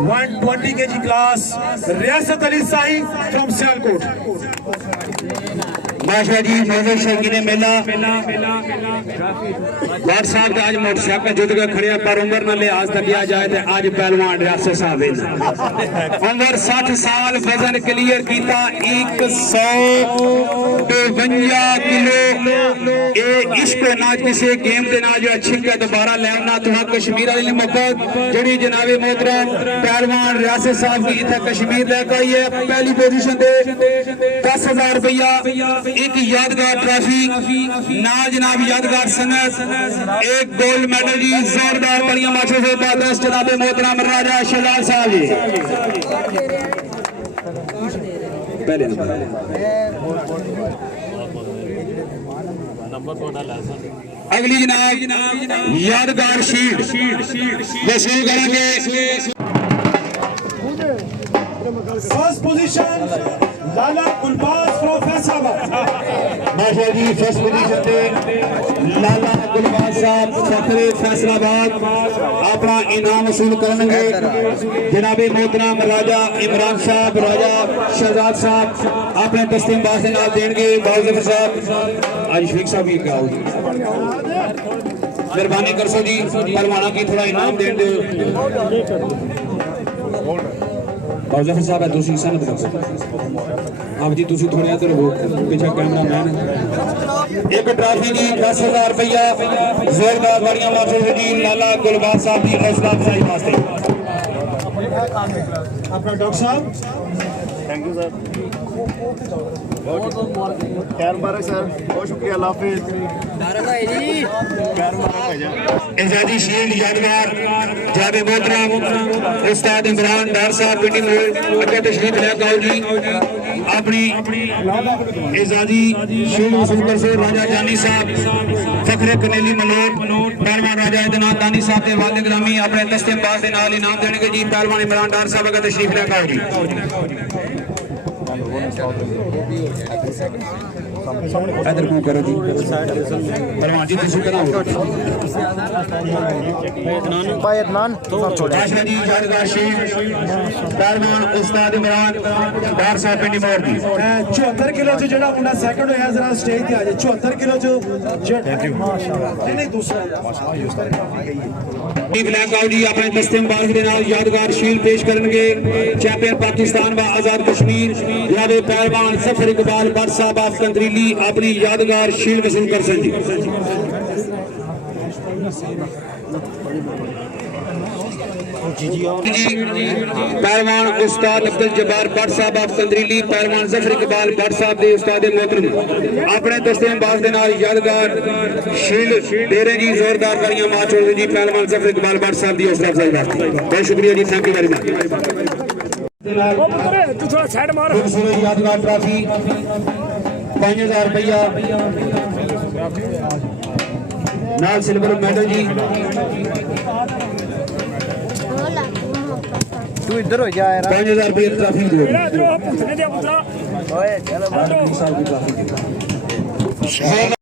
120 kg class, Riyasat Ali Sahi from Sialkot. माशा जी मौजूद शौकीन मेला वार साहब का आज मोटरसाइकिल जुट के खड़े पर उम्र न लिहाज तक किया जाए तो आज पहलवान रियासत साहब उम्र 60 साल वजन क्लियर किया 152 किलो ए इश्क ना किसी गेम के ना जो छिक्का दोबारा लेना तो कश्मीर वाली मोहब्बत जड़ी जनाबे मोहतरम पहलवान रियासत साहब की इतना कश्मीर लेकर आई है पहली पोजीशन पे 10,000 रुपया एक यादगार ट्रॉफी ना जनाब यादगार सनत एक गोल्ड मेडल जी जोरदार बड़िया माशे से बादस जनाबे मोहतरम राजा शहजाद साहब जी पहले अगली जनाब यादगार शील्ड वसूल करेंगे First position, Lala Gulbaz from Faisalabad. माशा जी फर्स्ट पोजीशन पे लाला गुलबाज साहब फखरे फैसलाबाद अपना इनाम वसूल करेंगे जनाबे मोहतरम राजा इमरान साहब राजा शहजाद साहब अपने तस्लीमबाज के नाम देंगे बाउजफर साहब आज शफीक साहब भी क्या होगी मेहरबानी कर सो जी पहलवाना की थोड़ा इनाम दें दो बाउजफर साहब है दूसरी सनत कर आप जी तुसी थोड़े इधर हो पीछे कैमरा मैन एक ट्रॉफी जी 10,000 रुपया जोरदार बड़िया माफी जी लाला गुलबाज साहब की हौसला अफजाई वास्ते अपना डॉक्टर साहब थैंक यू सर खैर मुबारक सर बहुत शुक्रिया अल्लाह हाफिज़ खैर मुबारक भाईजान एजाजी शील्ड यादगार जाबे मोहतरम उस्ताद इमरान डार साहब पिंडी मोड़ अगे तशरीफ लेकर आओ जी अपनी एजाजी शील्ड वसूल कर से राजा जानी साहब फखरे कनेली मलोट पहलवान राजा इदनाथ दानी साहब के वाले ग्रामी अपने तस्लीमबाज के नाल इनाम देंगे जी पहलवान इमरान डार साहब अगे तशरीफ लेकर आओ जी इधर को करो जी पहलवान जी तुसी कराओ बायतनान माशा जी यादगार शील्ड पहलवान उस्ताद इमरान डार साहब पिंडी मोड़ जी 74 किलो जो जड़ा मुंडा सेकंड होया जरा स्टेज पे आ जाए 74 किलो जो थैंक यू माशाल्लाह नहीं दूसरा ब्लैक आउट जी अपने तस्लीमबाज के नाल यादगार शील्ड पेश करेंगे चैंपियन पाकिस्तान व आजाद कश्मीर जनाब पहलवान जफर इकबाल भट्ट साहब ऑफ कंदरीली अपनी यादगार शील्ड वसूल कर सन जी पहलवान उस्ताद अब्दुल जब्बार भट्ट साहब ऑफ कंदरीली पहलवान जफर इकबाल भट्ट साहब दे उस्ताद मोहतरम अपने तस्लीमबाज के नाल यादगार शील्ड दे रहे जी जोरदार बड़ियां माच हो जी पहलवान जफर इकबाल भट्ट साहब दी हौसला अफजाई वास्ते बहुत शुक्रिया जी थैंक यू वेरी मच यादगार ट्रॉफी 5,000 रुपया नाल सिल्वर मेडल जी तू इधर हो जा यार 5,000 रुपया ट्रॉफी दो ओए चलो